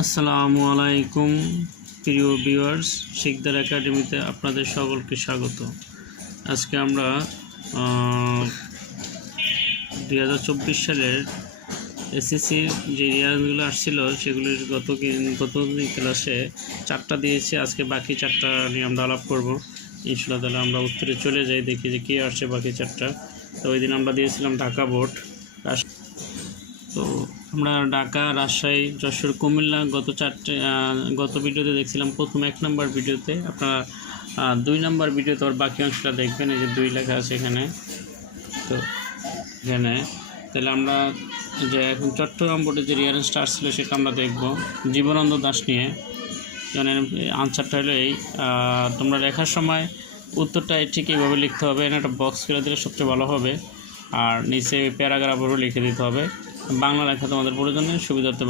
আসসালামু আলাইকুম প্রিয় ভিউয়ার্স, শিকদার একাডেমিতে আপনাদের সকলকে স্বাগত। আজকে আমরা 2024 সালের এসএসসির যে রেজাল্টগুলো আসছিল সেগুলির গত ক্লাসে 4টা দিয়েছে। আজকে বাকি 4টা নিয়ে আমরা আলাপ করব ইনশাআল্লাহ। তাহলে আমরা উত্তরে চলে যাই, দেখি যে কী আসছে বাকি 4টা। তো ওই দিন আমরা দিয়েছিলাম ঢাকা বোর্ড। তো আমরা ঢাকা, রাজশাহী, যশোর, কুমিল্লা গত ভিডিওতে দেখছিলাম। প্রথম 1 নম্বর ভিডিওতে আপনারা 2 নম্বর ভিডিওতে আর বাকি অংশটা দেখবেন। এই যে 2 লেখা আছে এখানে। তো এখানে তাহলে আমরা যে এখন চট্টগ্রাম বোর্ডে যে রিয়ারেন্সটা আসছিলো সেটা আমরা দেখব জীবনানন্দ দাশ নিয়ে। যেমন আনসারটা হলো এই, তোমরা লেখার সময় উত্তরটা ঠিক এইভাবে লিখতে হবে। এখানে একটা বক্স করে দিলে সবচেয়ে ভালো হবে, আর নিচে প্যারাগ্রাফও লিখে দিতে হবে। বাংলা লেখা তোমাদের প্রয়োজন নেই, সুবিধার্থে